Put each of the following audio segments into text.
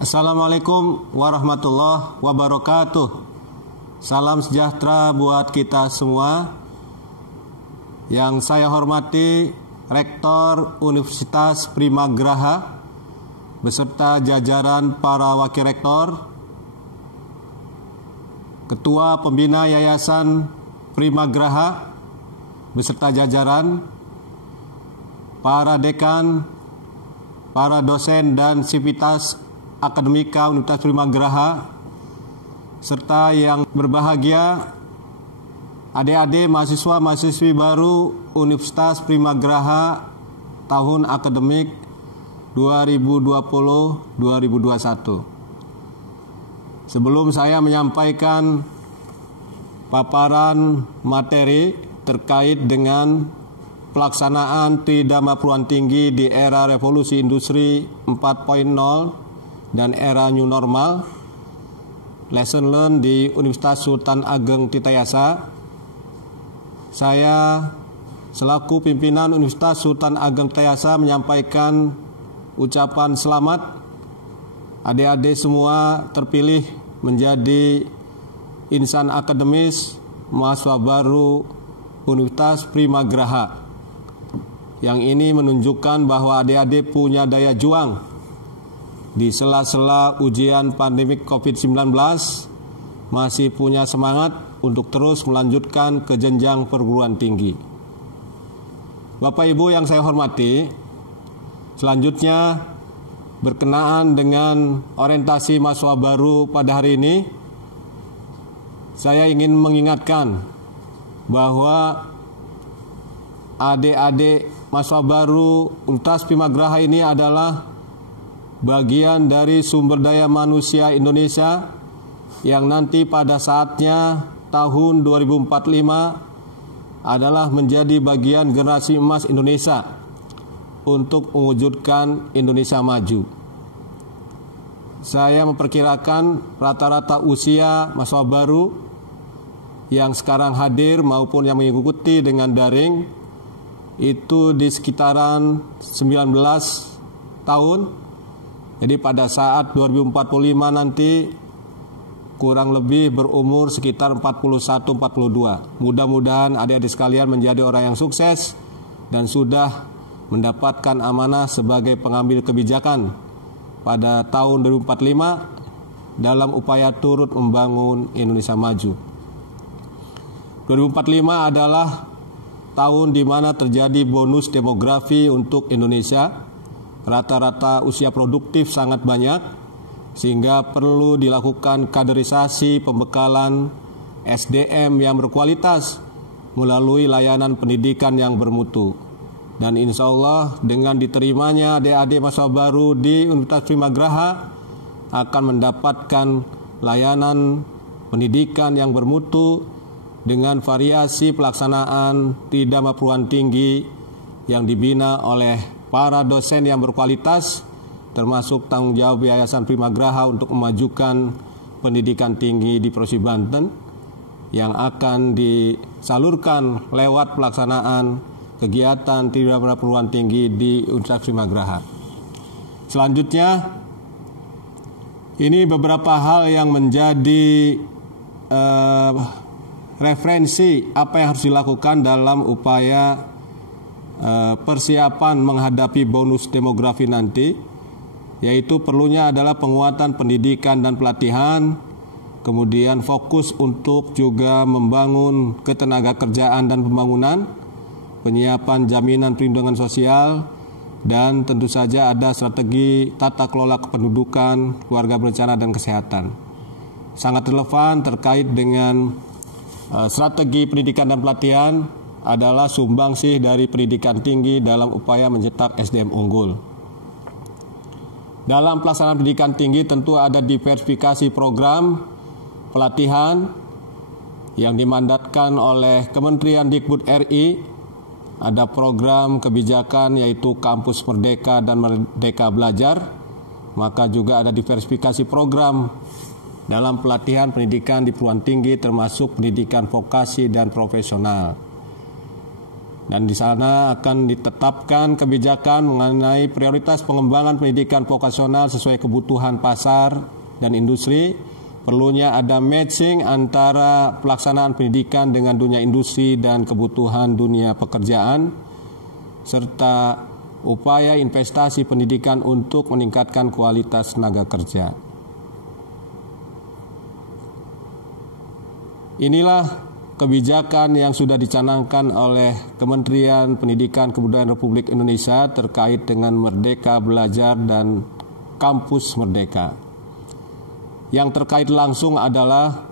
Assalamualaikum warahmatullahi wabarakatuh. Salam sejahtera buat kita semua. Yang saya hormati Rektor Universitas Primagraha beserta jajaran para wakil rektor, Ketua Pembina Yayasan Primagraha beserta jajaran, para dekan, para dosen dan sivitas akademika Universitas Primagraha, serta yang berbahagia adik-adik mahasiswa-mahasiswi baru Universitas Primagraha tahun akademik 2020-2021. Sebelum saya menyampaikan paparan materi terkait dengan pelaksanaan Tridharma Perguruan Tinggi di era revolusi industri 4.0 dan era new normal, lesson learn di Universitas Sultan Ageng Tirtayasa, saya selaku pimpinan Universitas Sultan Ageng Tirtayasa menyampaikan ucapan selamat adik-adik semua terpilih menjadi insan akademis mahasiswa baru Universitas Primagraha. Yang ini menunjukkan bahwa adik-adik punya daya juang di sela-sela ujian pandemik COVID-19, masih punya semangat untuk terus melanjutkan ke jenjang perguruan tinggi. Bapak Ibu yang saya hormati, selanjutnya berkenaan dengan orientasi mahasiswa baru pada hari ini, saya ingin mengingatkan bahwa adik-adik mahasiswa baru Universitas Primagraha ini adalah bagian dari sumber daya manusia Indonesia yang nanti pada saatnya tahun 2045 adalah menjadi bagian generasi emas Indonesia untuk mewujudkan Indonesia maju. Saya memperkirakan rata-rata usia mahasiswa baru yang sekarang hadir maupun yang mengikuti dengan daring itu di sekitaran 19 tahun. Jadi pada saat 2045 nanti kurang lebih berumur sekitar 41-42. Mudah-mudahan adik-adik sekalian menjadi orang yang sukses dan sudah mendapatkan amanah sebagai pengambil kebijakan pada tahun 2045 dalam upaya turut membangun Indonesia maju. 2045 adalah tahun di mana terjadi bonus demografi untuk Indonesia. Rata-rata usia produktif sangat banyak, sehingga perlu dilakukan kaderisasi pembekalan SDM yang berkualitas melalui layanan pendidikan yang bermutu. Dan insya Allah dengan diterimanya adik-adik mahasiswa baru di Universitas Primagraha akan mendapatkan layanan pendidikan yang bermutu dengan variasi pelaksanaan Tridharma Perguruan Tinggi yang dibina oleh para dosen yang berkualitas, termasuk tanggung jawab Yayasan Primagraha untuk memajukan pendidikan tinggi di Provinsi Banten yang akan disalurkan lewat pelaksanaan kegiatan Tridharma Perguruan Tinggi di Universitas Primagraha. Selanjutnya, ini beberapa hal yang menjadi referensi apa yang harus dilakukan dalam upaya persiapan menghadapi bonus demografi nanti, yaitu perlunya adalah penguatan pendidikan dan pelatihan, kemudian fokus untuk juga membangun ketenaga kerjaan dan pembangunan, penyiapan jaminan perlindungan sosial, dan tentu saja ada strategi tata kelola kependudukan, keluarga berencana, dan kesehatan. Sangat relevan terkait dengan strategi pendidikan dan pelatihan adalah sumbangsih dari pendidikan tinggi dalam upaya mencetak SDM unggul. Dalam pelaksanaan pendidikan tinggi tentu ada diversifikasi program pelatihan yang dimandatkan oleh Kementerian Dikbud RI. Ada program kebijakan yaitu Kampus Merdeka dan Merdeka Belajar. Maka juga ada diversifikasi program dalam pelatihan pendidikan di perguruan tinggi termasuk pendidikan vokasi dan profesional. Dan di sana akan ditetapkan kebijakan mengenai prioritas pengembangan pendidikan vokasional sesuai kebutuhan pasar dan industri. Perlunya ada matching antara pelaksanaan pendidikan dengan dunia industri dan kebutuhan dunia pekerjaan, serta upaya investasi pendidikan untuk meningkatkan kualitas tenaga kerja. Inilah kebijakan yang sudah dicanangkan oleh Kementerian Pendidikan Kebudayaan Republik Indonesia terkait dengan Merdeka Belajar dan Kampus Merdeka. Yang terkait langsung adalah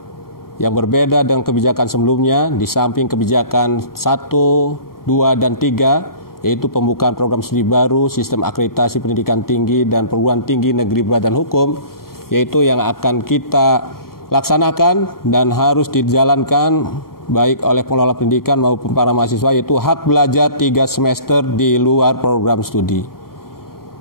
yang berbeda dengan kebijakan sebelumnya, di samping kebijakan 1, 2, dan 3, yaitu pembukaan program studi baru, sistem akreditasi pendidikan tinggi, dan perguruan tinggi negeri berbadan hukum, yaitu yang akan kita laksanakan dan harus dijalankan baik oleh pengelola pendidikan maupun para mahasiswa, yaitu hak belajar 3 semester di luar program studi.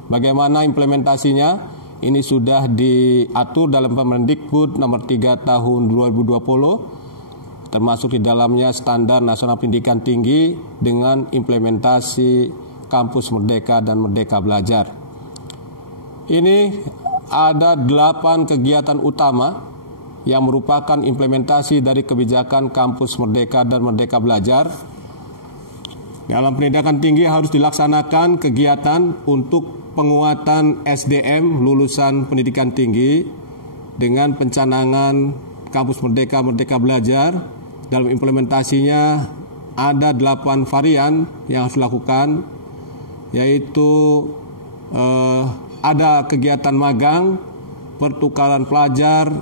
Bagaimana implementasinya? Ini sudah diatur dalam Permendikbud nomor 3 tahun 2020, termasuk di dalamnya standar nasional pendidikan tinggi dengan implementasi kampus merdeka dan merdeka belajar. Ini ada 8 kegiatan utama yang merupakan implementasi dari kebijakan kampus merdeka dan merdeka belajar. Dalam pendidikan tinggi harus dilaksanakan kegiatan untuk penguatan SDM lulusan pendidikan tinggi dengan pencanangan kampus merdeka merdeka belajar. Dalam implementasinya ada 8 varian yang harus dilakukan, yaitu ada kegiatan magang, pertukaran pelajar,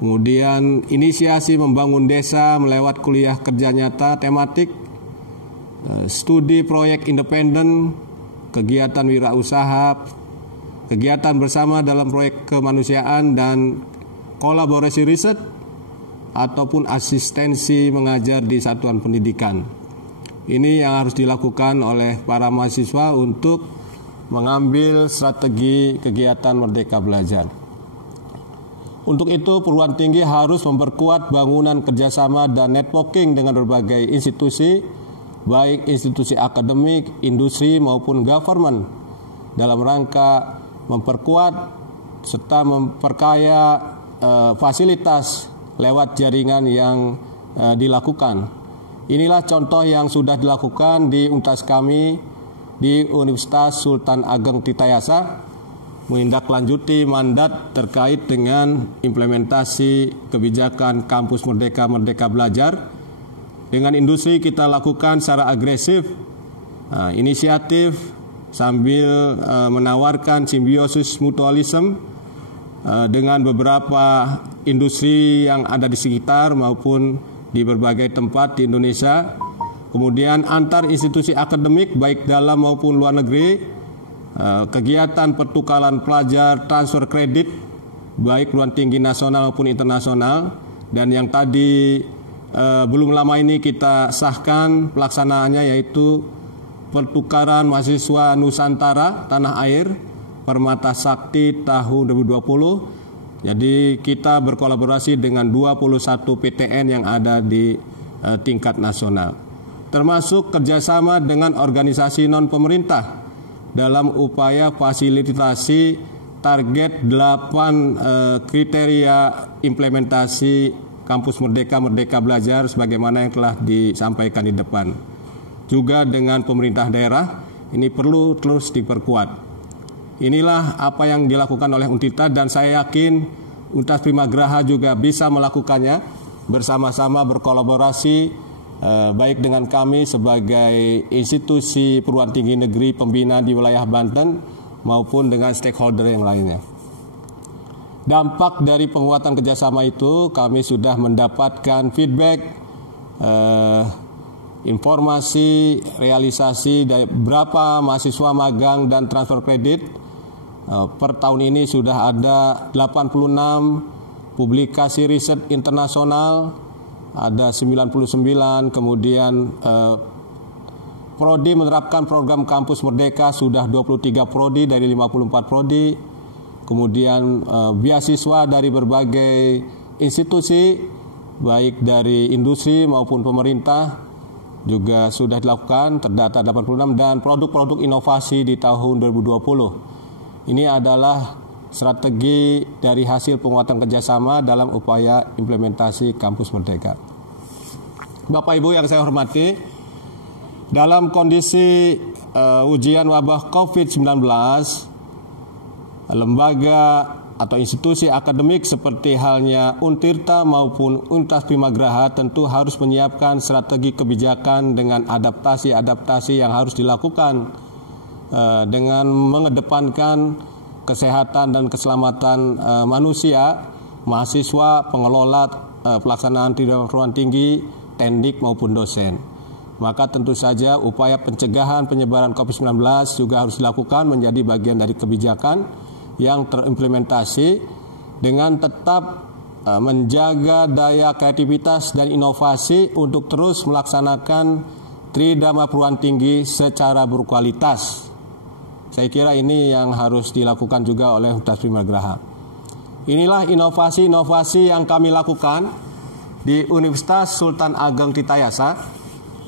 kemudian inisiasi membangun desa melewat kuliah kerja nyata tematik, studi proyek independen, kegiatan wirausaha, kegiatan bersama dalam proyek kemanusiaan dan kolaborasi riset, ataupun asistensi mengajar di satuan pendidikan. Ini yang harus dilakukan oleh para mahasiswa untuk mengambil strategi kegiatan Merdeka Belajar. Untuk itu, perguruan tinggi harus memperkuat bangunan kerjasama dan networking dengan berbagai institusi, baik institusi akademik, industri maupun government, dalam rangka memperkuat serta memperkaya fasilitas lewat jaringan yang dilakukan. Inilah contoh yang sudah dilakukan di universitas kami di Universitas Sultan Ageng Tirtayasa, menindaklanjuti mandat terkait dengan implementasi kebijakan kampus merdeka merdeka belajar. Dengan industri kita lakukan secara agresif inisiatif sambil menawarkan simbiosis mutualisme dengan beberapa industri yang ada di sekitar maupun di berbagai tempat di Indonesia. Kemudian antar institusi akademik baik dalam maupun luar negeri, kegiatan pertukaran pelajar, transfer kredit baik perguruan tinggi nasional maupun internasional, dan yang tadi belum lama ini kita sahkan pelaksanaannya, yaitu pertukaran mahasiswa Nusantara tanah air Permata Sakti tahun 2020. Jadi kita berkolaborasi dengan 21 PTN yang ada di tingkat nasional, termasuk kerjasama dengan organisasi non-pemerintah dalam upaya fasilitasi target 8 kriteria implementasi Kampus Merdeka Merdeka Belajar sebagaimana yang telah disampaikan di depan. Juga dengan pemerintah daerah, ini perlu terus diperkuat. Inilah apa yang dilakukan oleh Untita, dan saya yakin Universitas Primagraha juga bisa melakukannya bersama-sama berkolaborasi baik dengan kami sebagai institusi perguruan tinggi negeri pembina di wilayah Banten maupun dengan stakeholder yang lainnya. Dampak dari penguatan kerjasama itu, kami sudah mendapatkan feedback, informasi, realisasi dari berapa mahasiswa magang dan transfer kredit. Per tahun ini sudah ada 86 publikasi riset internasional, ada 99, kemudian Prodi menerapkan program Kampus Merdeka sudah 23 prodi dari 54 prodi. Kemudian beasiswa dari berbagai institusi baik dari industri maupun pemerintah juga sudah dilakukan, terdata 86, dan produk-produk inovasi di tahun 2020. Ini adalah strategi dari hasil penguatan kerjasama dalam upaya implementasi Kampus Merdeka. Bapak Ibu yang saya hormati, dalam kondisi ujian wabah COVID-19, lembaga atau institusi akademik seperti halnya Untirta maupun Universitas Primagraha tentu harus menyiapkan strategi kebijakan dengan adaptasi-adaptasi yang harus dilakukan dengan mengedepankan kesehatan dan keselamatan manusia, mahasiswa, pengelola pelaksanaan perguruan tinggi, tendik maupun dosen. Maka tentu saja upaya pencegahan penyebaran COVID-19 juga harus dilakukan menjadi bagian dari kebijakan yang terimplementasi dengan tetap menjaga daya kreativitas dan inovasi untuk terus melaksanakan tridharma perguruan tinggi secara berkualitas. Saya kira ini yang harus dilakukan juga oleh Universitas Primagraha. Inilah inovasi-inovasi yang kami lakukan di Universitas Sultan Ageng Tirtayasa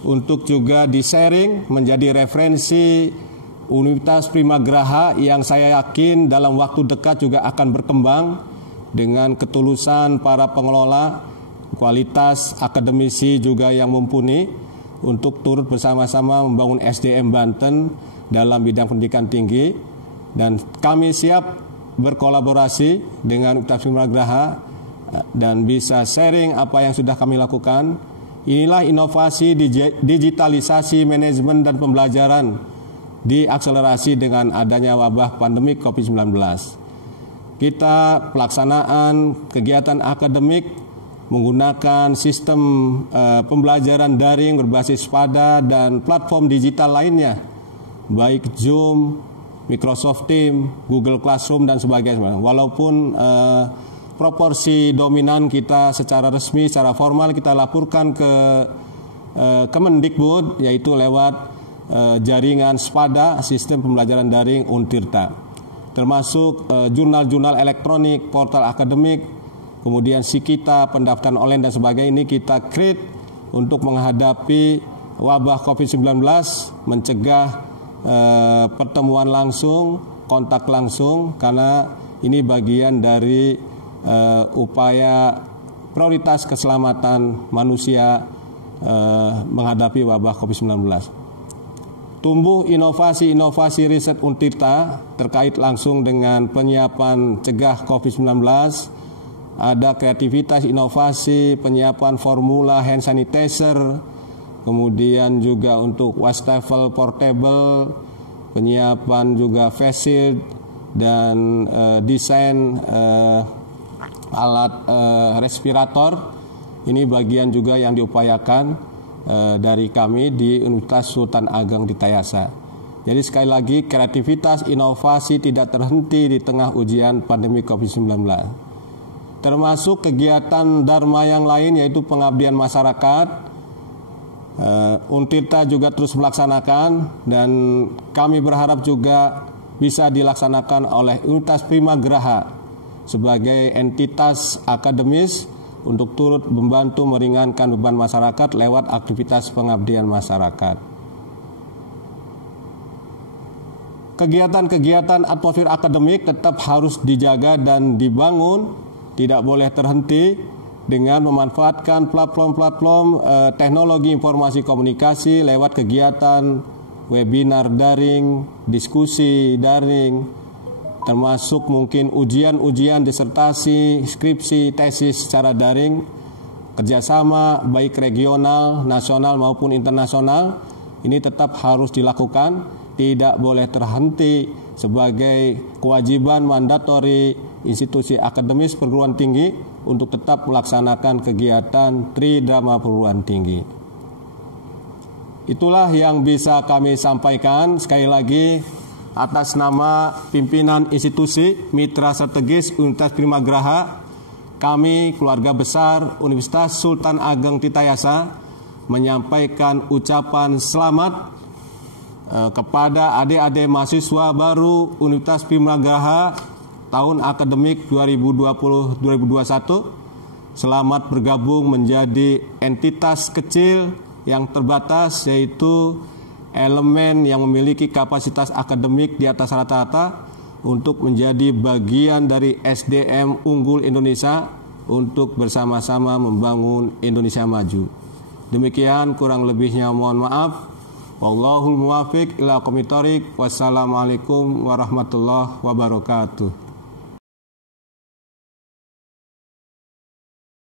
untuk juga di-sharing menjadi referensi Universitas Primagraha yang saya yakin dalam waktu dekat juga akan berkembang dengan ketulusan para pengelola, kualitas akademisi juga yang mumpuni untuk turut bersama-sama membangun SDM Banten dalam bidang pendidikan tinggi, dan kami siap berkolaborasi dengan Universitas Primagraha dan bisa sharing apa yang sudah kami lakukan. Inilah inovasi digitalisasi manajemen dan pembelajaran diakselerasi dengan adanya wabah pandemi COVID-19. Kita pelaksanaan kegiatan akademik menggunakan sistem pembelajaran daring berbasis pada dan platform digital lainnya, baik Zoom, Microsoft Teams, Google Classroom, dan sebagainya. Walaupun proporsi dominan kita secara resmi, secara formal kita laporkan ke Kemendikbud, yaitu lewat jaringan SPADA, sistem pembelajaran daring Untirta, termasuk jurnal-jurnal elektronik, portal akademik, kemudian Sikita, pendaftaran online dan sebagainya. Ini kita create untuk menghadapi wabah COVID-19, mencegah pertemuan langsung, kontak langsung, karena ini bagian dari upaya prioritas keselamatan manusia menghadapi wabah COVID-19. Tumbuh inovasi-inovasi riset Untirta terkait langsung dengan penyiapan cegah COVID-19, ada kreativitas inovasi, penyiapan formula hand sanitizer, kemudian juga untuk wastafel portable, penyiapan juga face shield, dan desain alat respirator. Ini bagian juga yang diupayakan dari kami di Universitas Sultan Ageng Tirtayasa. Jadi sekali lagi, kreativitas inovasi tidak terhenti di tengah ujian pandemi COVID-19. Termasuk kegiatan dharma yang lain, yaitu pengabdian masyarakat. Untirta juga terus melaksanakan, dan kami berharap juga bisa dilaksanakan oleh Universitas Primagraha sebagai entitas akademis untuk turut membantu meringankan beban masyarakat lewat aktivitas pengabdian masyarakat. Kegiatan-kegiatan atmosfer akademik tetap harus dijaga dan dibangun, tidak boleh terhenti dengan memanfaatkan platform-platform teknologi informasi komunikasi lewat kegiatan webinar daring, diskusi daring, termasuk mungkin ujian-ujian disertasi, skripsi, tesis secara daring, kerjasama baik regional, nasional maupun internasional. Ini tetap harus dilakukan, tidak boleh terhenti sebagai kewajiban mandatori institusi akademis perguruan tinggi untuk tetap melaksanakan kegiatan tridharma perguruan tinggi. Itulah yang bisa kami sampaikan. Sekali lagi, atas nama pimpinan institusi Mitra Strategis Universitas Primagraha, kami keluarga besar Universitas Sultan Ageng Tirtayasa menyampaikan ucapan selamat kepada adik-adik mahasiswa baru Universitas Primagraha tahun akademik 2020-2021. Selamat bergabung menjadi entitas kecil yang terbatas, yaitu elemen yang memiliki kapasitas akademik di atas rata-rata untuk menjadi bagian dari SDM unggul Indonesia untuk bersama-sama membangun Indonesia maju. Demikian, kurang lebihnya mohon maaf. Wallahul muwafiq ila aqwamit thoriq. Wassalamualaikum warahmatullahi wabarakatuh.